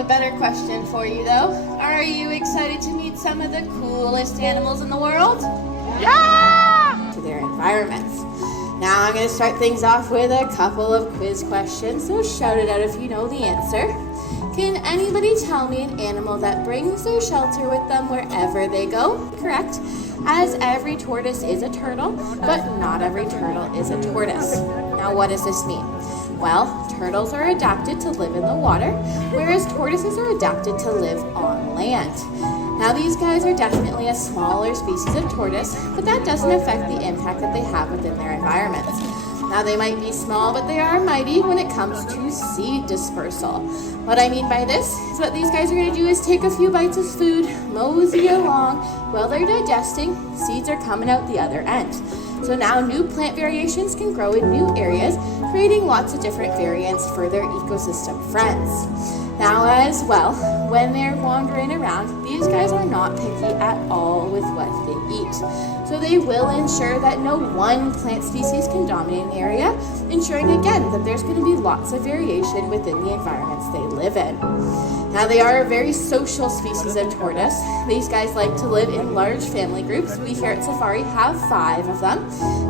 a better question for you though. Are you excited to meet some of the coolest animals in the world? Yeah! To their environments. Now I'm going to start things off with a couple of quiz questions, so shout it out if you know the answer. Can anybody tell me an animal that brings their shelter with them wherever they go? Correct, as every tortoise is a turtle, but not every turtle is a tortoise. Now what does this mean? Well, turtles are adapted to live in the water, whereas tortoises are adapted to live on land. Now these guys are definitely a smaller species of tortoise, but that doesn't affect the impact that they have within their environments. Now they might be small, but they are mighty when it comes to seed dispersal. What I mean by this is what these guys are going to do is take a few bites of food, mosey along. While they're digesting, seeds are coming out the other end. So now new plant variations can grow in new areas, creating lots of different variants for their ecosystem friends. Now as well, when they're wandering around, these guys are not picky at all with what they eat. So they will ensure that no one plant species can dominate an area, ensuring again that there's going to be lots of variation within the environments they live in. Now they are a very social species of tortoise. These guys like to live in large family groups. We here at Safari have 5 of them,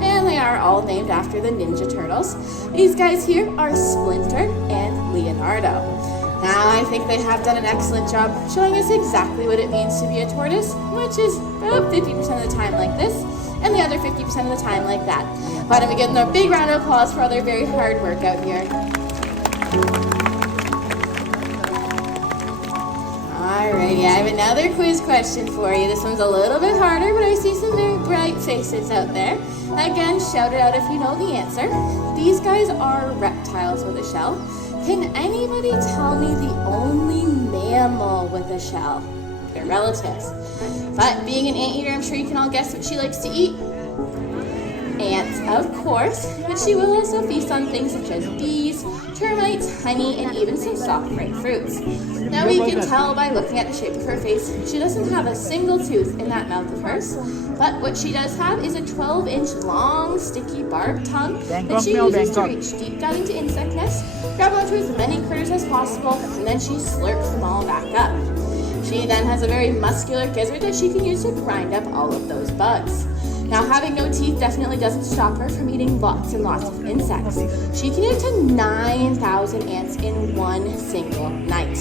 and they are all named after the Ninja Turtles. These guys here are Splinter and Leonardo. Now I think they have done an excellent job showing us exactly what it means to be a tortoise, which is about 50% of the time like this, and the other 50% of the time like that. Why don't we give them a big round of applause for all their very hard work out here. Alrighty, I have another quiz question for you. This one's a little bit harder, but I see some very bright faces out there. Again, shout it out if you know the answer. These guys are reptiles with a shell. Can anybody tell me the only mammal with a shell? They're relatives. But being an anteater, I'm sure you can all guess what she likes to eat. Ants, of course, but she will also feast on things such as bees, termites, honey, and even some soft ripe fruits. Now we can tell by looking at the shape of her face, she doesn't have a single tooth in that mouth of hers, but what she does have is a 12-inch long, sticky barbed tongue that she uses to reach deep down into insect nests, grab onto as many critters as possible, and then she slurps them all back up. She then has a very muscular gizzard that she can use to grind up all of those bugs. Now, having no teeth definitely doesn't stop her from eating lots and lots of insects. She can eat up to 9,000 ants in one single night.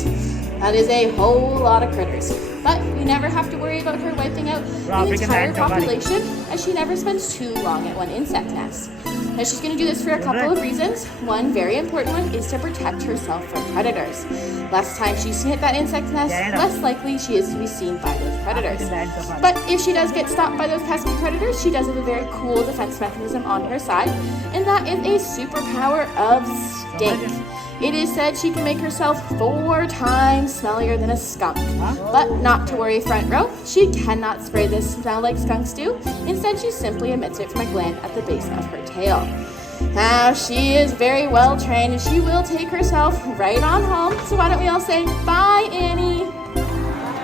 That is a whole lot of critters. But you never have to worry about her wiping out the entire population, as she never spends too long at one insect nest. Now she's going to do this for a couple of reasons. One very important one is to protect herself from predators. Less time she's seen at that insect nest, less likely she is to be seen by those predators. But if she does get stopped by those pesky predators, she does have a very cool defense mechanism on her side, and that is a superpower of stink. It is said she can make herself 4 times smellier than a skunk. But not to worry, front row, she cannot spray this smell like skunks do. Instead, she simply emits it from a gland at the base of her tail. Now, she is very well trained and she will take herself right on home. So why don't we all say, bye, Annie.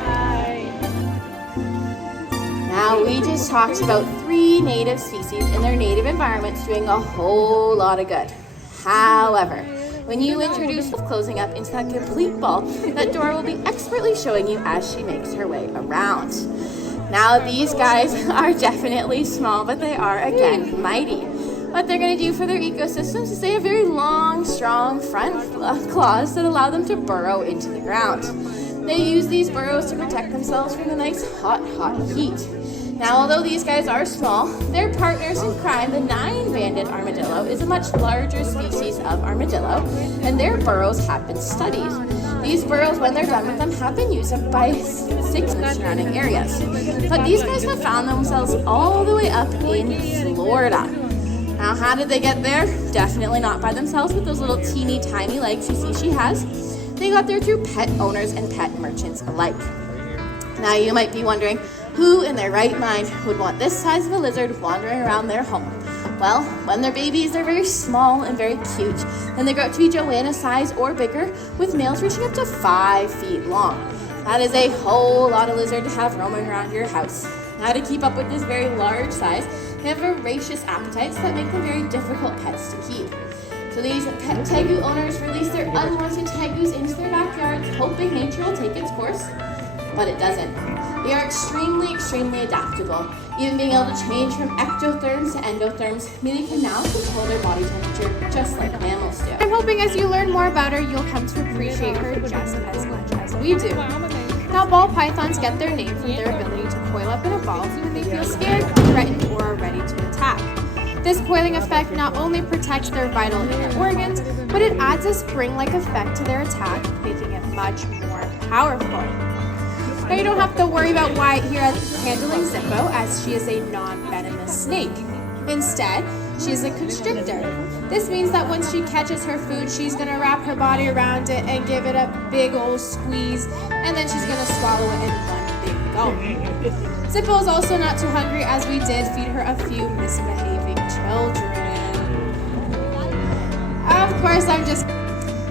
Bye. Now, we just talked about 3 native species in their native environments doing a whole lot of good. However, when you introduce closing up into that complete ball, that Dora will be expertly showing you as she makes her way around. Now these guys are definitely small, but they are, again, mighty. What they're going to do for their ecosystems is they have very long, strong front claws that allow them to burrow into the ground. They use these burrows to protect themselves from the nice hot heat. Now, although these guys are small, their partners in crime, the 9-banded armadillo, is a much larger species of armadillo, and their burrows have been studied. These burrows, when they're done with them, have been used up by 6 surrounding areas. But these guys have found themselves all the way up in Florida. Now, how did they get there? Definitely not by themselves with those little teeny tiny legs you see she has. They got there through pet owners and pet merchants alike. Now, you might be wondering, who in their right mind would want this size of a lizard wandering around their home? Well, when they're babies, they're very small and very cute. Then they grow up to be Joanna size or bigger, with males reaching up to 5 feet long. That is a whole lot of lizard to have roaming around your house. Now, to keep up with this very large size, they have voracious appetites that make them very difficult pets to keep. So these tegu owners release their unwanted tegus into their backyards, hoping nature will take its course, but it doesn't. They are extremely adaptable, even being able to change from ectotherms to endotherms, meaning they can now control their body temperature just like mammals do. I'm hoping as you learn more about her, you'll come to appreciate her just as much as we do. Now, ball pythons get their name from their ability to coil up in a ball when they feel scared, threatened, or are ready to attack. This coiling effect not only protects their vital inner organs, but it adds a spring-like effect to their attack, making it much more powerful. Now, you don't have to worry about Wyatt here handling Zippo, as she is a non-venomous snake. Instead, she is a constrictor. This means that once she catches her food, she's going to wrap her body around it and give it a big old squeeze, and then she's going to swallow it in one big gulp. Zippo is also not too hungry, as we did feed her a few misbehaving children. Of course,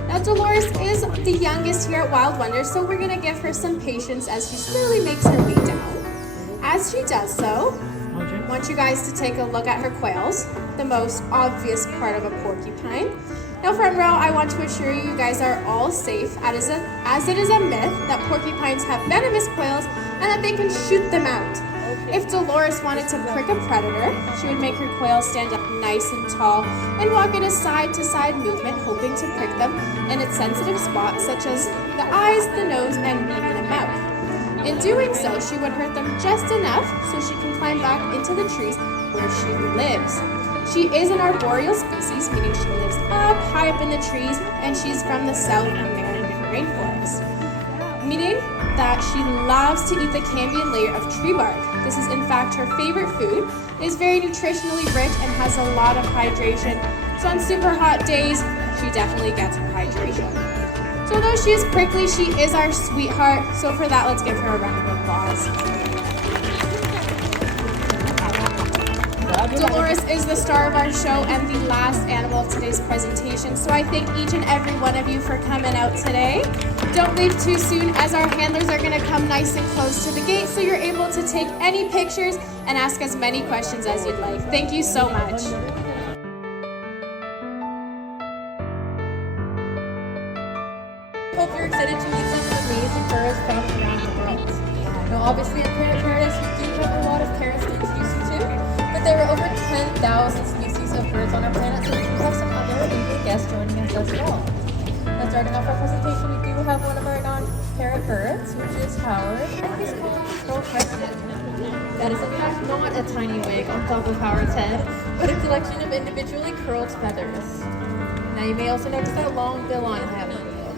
Now, Dolores is the youngest here at Wild Wonders, so we're going to give her some patience as she slowly makes her way down. As she does so, I want you guys to take a look at her quails, the most obvious part of a porcupine. Now, front row, I want to assure you, you guys are all safe, as it is a myth that porcupines have venomous quails and that they can shoot them out. If Dolores wanted to prick a predator, she would make her quails stand up nice and tall and walk in a side-to-side movement, hoping to prick them in its sensitive spots, such as the eyes, the nose, and even the mouth. In doing so, she would hurt them just enough so she can climb back into the trees where she lives. She is an arboreal species, meaning she lives up high up in the trees, and she's from the South American rainforest, meaning that she loves to eat the cambium layer of tree bark. This is in fact her favorite food. It is very nutritionally rich and has a lot of hydration. So on super hot days, she definitely gets her hydration. So although she is prickly, she is our sweetheart. So for that, let's give her a round of applause. Dolores is the star of our show and the last animal of today's presentation, so I thank each and every one of you for coming out today. Don't leave too soon, as our handlers are going to come nice and close to the gate, so you're able to take any pictures and ask as many questions as you'd like. Thank you so much. Hope you're excited to meet some amazing birds found around the world. Now, obviously at Parrot Paradise, we do have a lot of parrots to introduce you to, but there are over 10,000 species of birds on our planet, so we do have some other amazing guests joining us as well. Now, starting off our presentation, we do have one of our non-parrot birds, which is Howard, and he's called Pearl-crested. That is in fact not a tiny wig on top of Howard's head, but a collection of individually curled feathers. Now, you may also notice that long bill on him.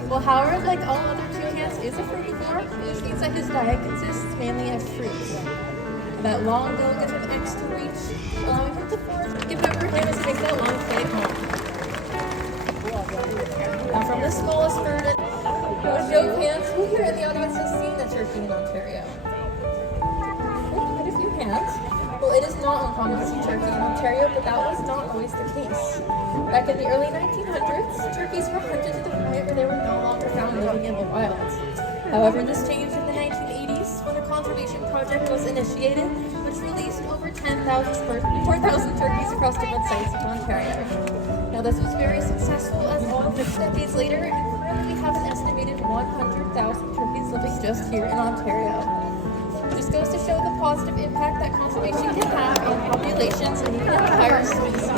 Well, Howard, like all other toucans, is a frugivore, which means that his diet consists mainly of fruit. That long bill gives him extra reach, allowing him to forage, give over him as he makes that long flight home. Now, from the smallest bird, no show of hands, who here in the audience has seen a turkey in Ontario? Quite a few hands. Well, it is not uncommon to see turkey in Ontario, but that was not always the case. Back in the early 1900s, turkeys were hunted to the point where they were no longer found living in the wild. However, this changed in the 1980s when a conservation project was initiated, which released over 4,000 turkeys across different sites in Ontario. Now, this was very successful, as all 6 decades later, and currently we have an estimated 100,000 turkeys living just here in Ontario. This goes to show the positive impact that conservation can have on populations and even entire species.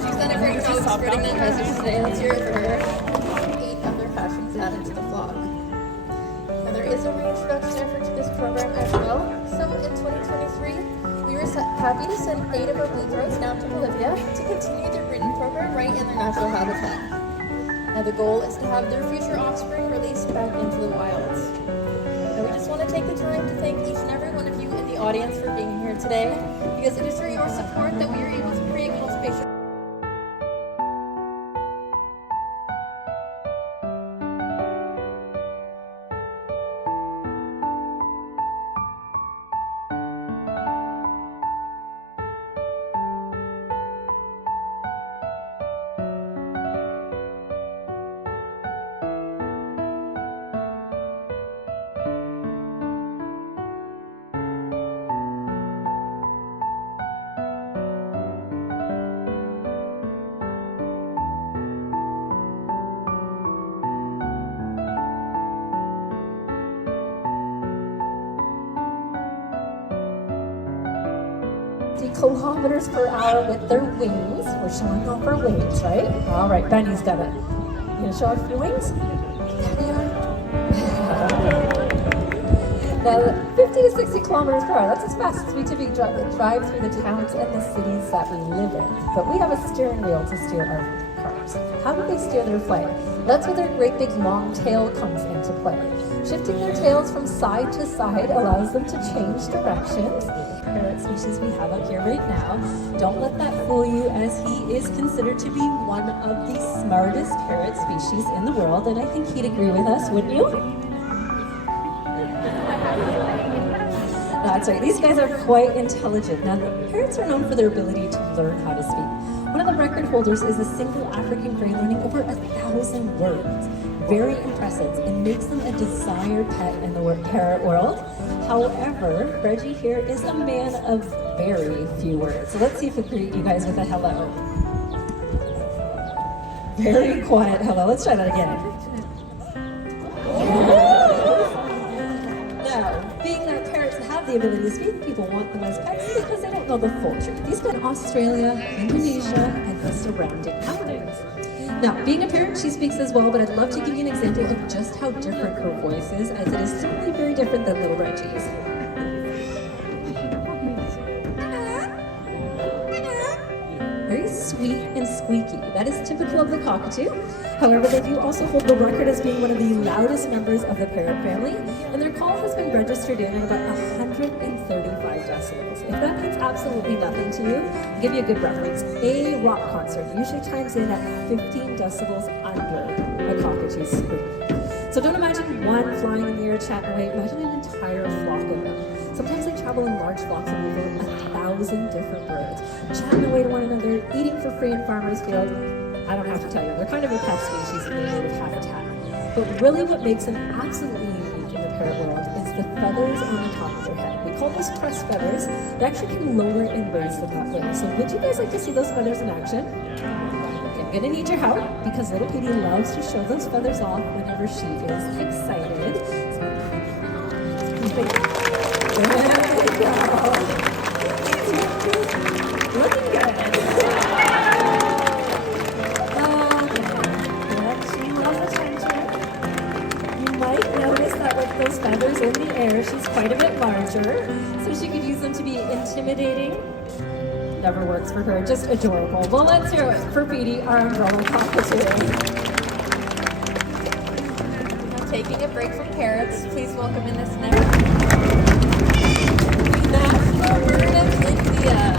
She's done a great job spreading that message today. Let's hear it for her. 8 other passions added to the flock. Now, there is a reintroduction effort to this program as well. So in 2023, we were happy to send 8 of our blue throats down to Bolivia to continue their breeding program right in their natural habitat. Now, the goal is to have their future offspring released back into the wilds. Now, we just want to take the time to thank each and every one of you in the audience for being here today, because it is through your support that we are able to create conservation. 50 kilometers per hour with their wings. We're showing off our wings, right? All right, Benny's got it. You gonna show off your wings? There they are. Now, 50 to 60 kilometers per hour, that's as fast as we typically drive through the towns and the cities that we live in. But we have a steering wheel to steer our cars. How do they steer their flight? That's where their great big long tail comes into play. Shifting their tails from side to side allows them to change directions. Parrot species we have up here right now. Don't let that fool you, as he is considered to be one of the smartest parrot species in the world, and I think he'd agree with us, wouldn't you? That's right, these guys are quite intelligent. Now, the parrots are known for their ability to learn how to speak. One of the record holders is a single African gray learning over 1,000 words. Very impressive and makes them a desired pet in the parrot world. However, Reggie here is a man of very few words. So let's see if we greet you guys with a hello. Very quiet hello. Let's try that again. Now, being that parrots have the ability to speak, people want them as pets because they don't know the full truth. These go in Australia, Indonesia, and the surrounding islands. Now, being a parrot, she speaks as well, but I'd love to give you an example of just how different her voice is, as it is certainly very different than little Reggie's. Very sweet and squeaky. That is typical of the cockatoo. However, they do also hold the record as being one of the loudest members of the parrot family, and their call has been registered in at about 135 decibels. If that means absolutely nothing to you, I'll give you a good reference. A rock concert usually chimes in at 15 decibels under a cockatoo's scream. So don't imagine one flying in the air chatting away, imagine an entire flock of them. Sometimes they travel in large flocks of over 1,000 different birds, chatting away to one another, eating for free in farmers' fields. I don't have to tell you, they're kind of a pet species in their native habitat. But really what makes them absolutely unique in the parrot world is the feathers on the top of their head. We call those crest feathers. They actually can lower and raise them that way. So would you guys like to see those feathers in action? Okay, I'm gonna need your help because little Petey loves to show those feathers off whenever she is excited. There we go. Looking good. Those feathers in the air, she's quite a bit larger, so she could use them to be intimidating. Never works for her, just adorable. Well, let's hear it for Petey, our umbrella cockatoo. Now taking a break from parrots, please welcome in this next national bird of India.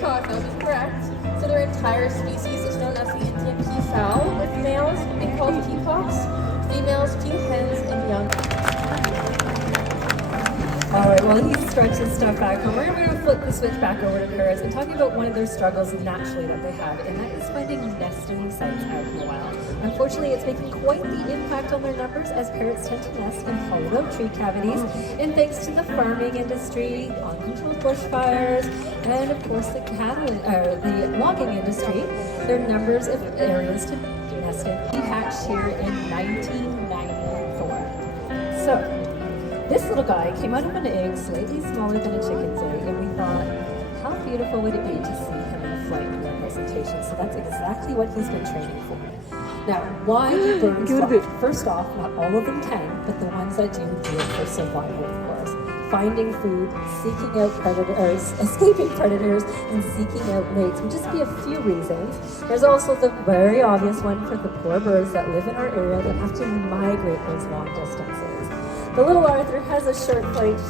That is correct. So their entire species is known as the Indian peafowl, with males being called peacocks, females peahens, and young. All right, well, he stretched his stuff back home. We're going to flip the switch back over to parrots and talking about one of their struggles naturally that they have, and that is finding nesting sites out in the wild. Unfortunately, it's making quite the impact on their numbers as parrots tend to nest in hollowed tree cavities, and thanks to the farming industry, uncontrolled bushfires, and of course the the logging industry, their numbers of areas to nest in hatched here in 1994. So, this little guy came out of an egg slightly smaller than a chicken's egg, and we thought, how beautiful would it be to see him in a flight representation? So that's exactly what he's been training for. Now, why do birds fly? First off, not all of them can, but the ones that do it for survival, of course. Finding food, seeking out predators, escaping predators, and seeking out mates would just be a few reasons. There's also the very obvious one for the poor birds that live in our area that have to migrate those long distances. The little Arthur has a short flight.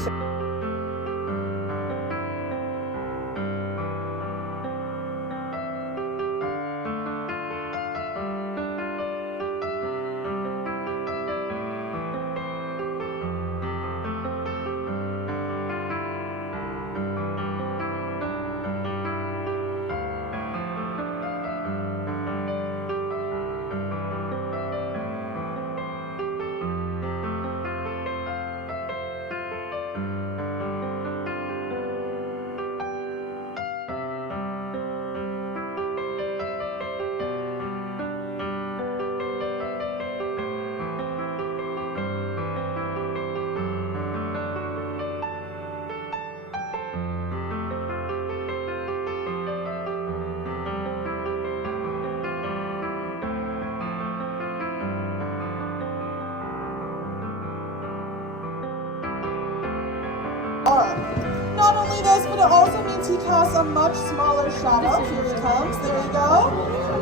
casts a much smaller shadow. Here he comes. There you go.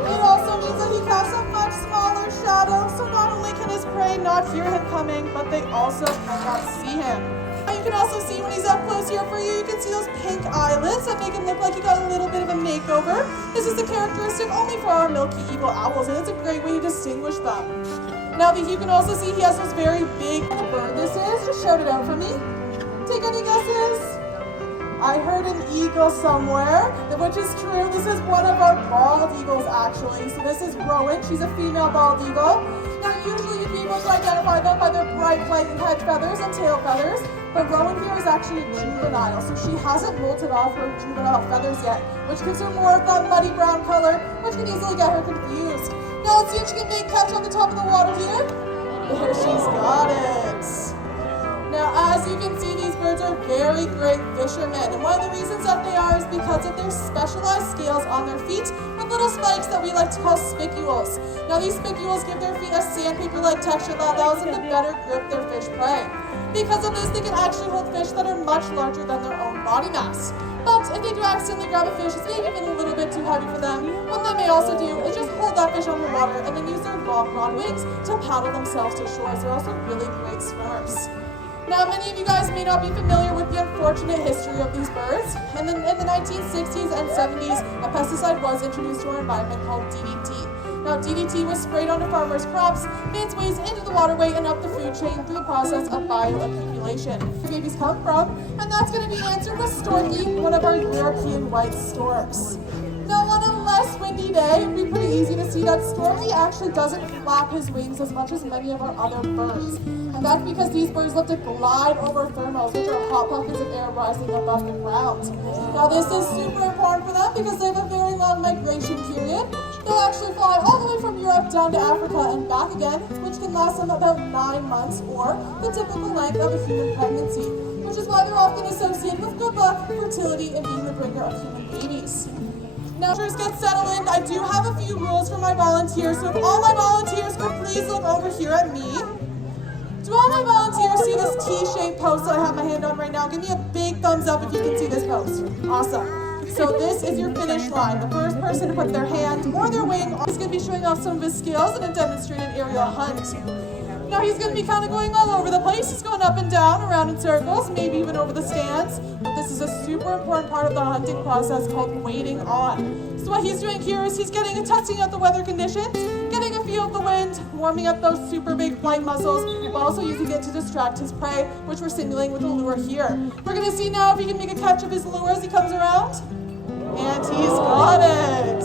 It also means that he casts a much smaller shadow, so not only can his prey not hear him coming, but they also cannot see him. And you can also see when he's up close here for you, you can see those pink eyelids that make him look like he got a little bit of a makeover. This is a characteristic only for our milky eagle owls, and it's a great way to distinguish them. Now you can also see he has those very big bird. This is, just shout it out for me. Take any guesses? I heard an eagle somewhere, which is true. This is one of our bald eagles, actually. So this is Rowan. She's a female bald eagle. Now, usually you'd be able to identify them by their bright white head feathers and tail feathers, but Rowan here is actually a juvenile, so she hasn't molted off her juvenile feathers yet, which gives her more of that muddy brown color, which can easily get her confused. Now, let's see if she can make catch on the top of the water here. There, she's got it. Now, as you can see, these birds are very great fishermen, and one of the reasons that they are is because of their specialized scales on their feet with little spikes that we like to call spicules. Now, these spicules give their feet a sandpaper-like texture that allows them to better grip their fish prey. Because of this, they can actually hold fish that are much larger than their own body mass. But if they do accidentally grab a fish that's maybe been a little bit too heavy for them, what they may also do is just hold that fish underwater and then use their long, broad wings to paddle themselves to shore. So they're also really great swimmers. Now, many of you guys may not be familiar with the unfortunate history of these birds. In the 1960s and 70s, a pesticide was introduced to our environment called DDT. Now, DDT was sprayed onto farmers' crops, made its ways into the waterway and up the food chain through the process of bioaccumulation. Where babies come from, and that's going to be answered with Storky, one of our European white storks. Now, on a less windy day, it would be pretty easy to see that Storky actually doesn't flap his wings as much as many of our other birds. And that's because these birds love to glide over thermals, which are hot pockets of air rising above the ground. Now, this is super important for them because they have a very long migration period. They'll actually fly all the way from Europe down to Africa and back again, which can last them about 9 months, or the typical length of a human pregnancy, which is why they're often associated with good luck, fertility, and being the bringer of human babies. Now, just get settled in. I do have a few rules for my volunteers, so if all my volunteers could please look over here at me. Do all my volunteers see this T-shaped post that I have my hand on right now? Give me a big thumbs up if you can see this post. Awesome. So this is your finish line. The first person to put their hand or their wing on is going to be showing off some of his skills in a demonstrated aerial hunt. Now he's going to be kind of going all over the place. He's going up and down, around in circles, maybe even over the stands. But this is a super important part of the hunting process called waiting on. So what he's doing here is he's testing out the weather conditions, getting a feel of the wind, warming up those super big flight muscles, while also using it to distract his prey, which we're simulating with a lure here. We're going to see now if he can make a catch of his lure as he comes around. And he's got it.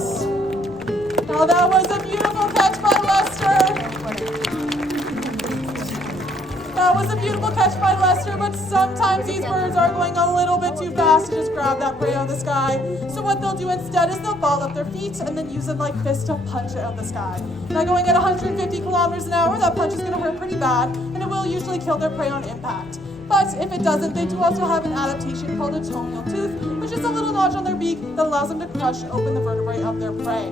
Now that was a beautiful catch by Lester. That was a beautiful catch by Lester, but sometimes these birds are going a little bit too fast to just grab that prey out of the sky. So what they'll do instead is they'll ball up their feet and then use them like fists to punch it out of the sky. Now going at 150 kilometers an hour, that punch is going to hurt pretty bad, and it will usually kill their prey on impact. But if it doesn't, they do also have an adaptation called a toenail tooth, which is a little notch on their beak that allows them to crush open the vertebrae of their prey.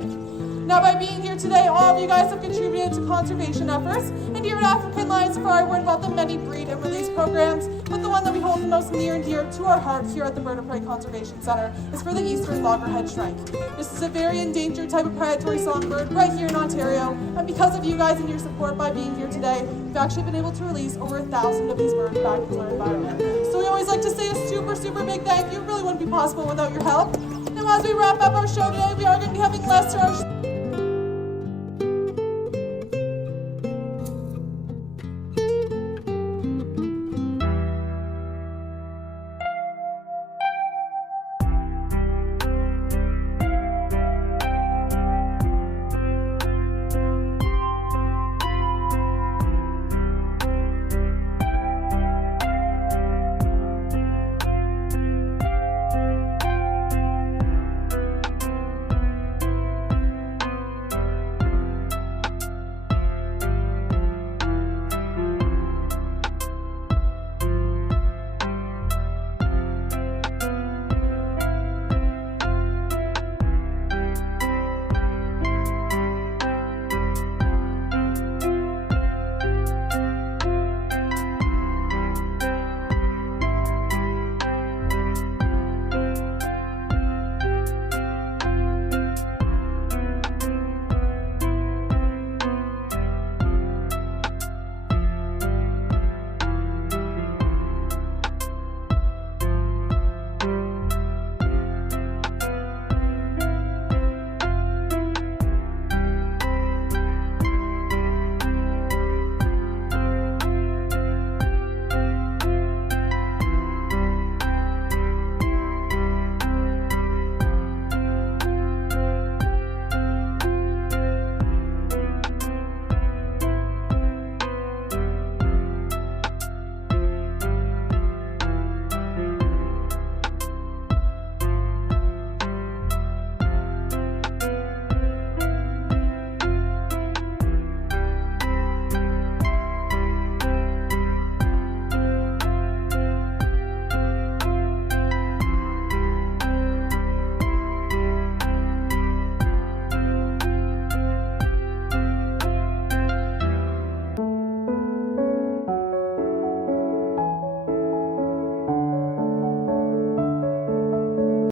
Now, by being here today, all of you guys have contributed to conservation efforts, and here at African Lion Safari, we're involved in many breed and release programs, but the one that we hold the most near and dear to our heart here at the Bird of Prey Conservation Center is for the eastern loggerhead shrike. This is a very endangered type of predatory songbird right here in Ontario, and because of you guys and your support by being here today, we've actually been able to release over 1,000 of these birds back into our environment. So we always like to say a super, super big thank you. It really wouldn't be possible without your help. Now, as we wrap up our show today, we are going to be having Lester,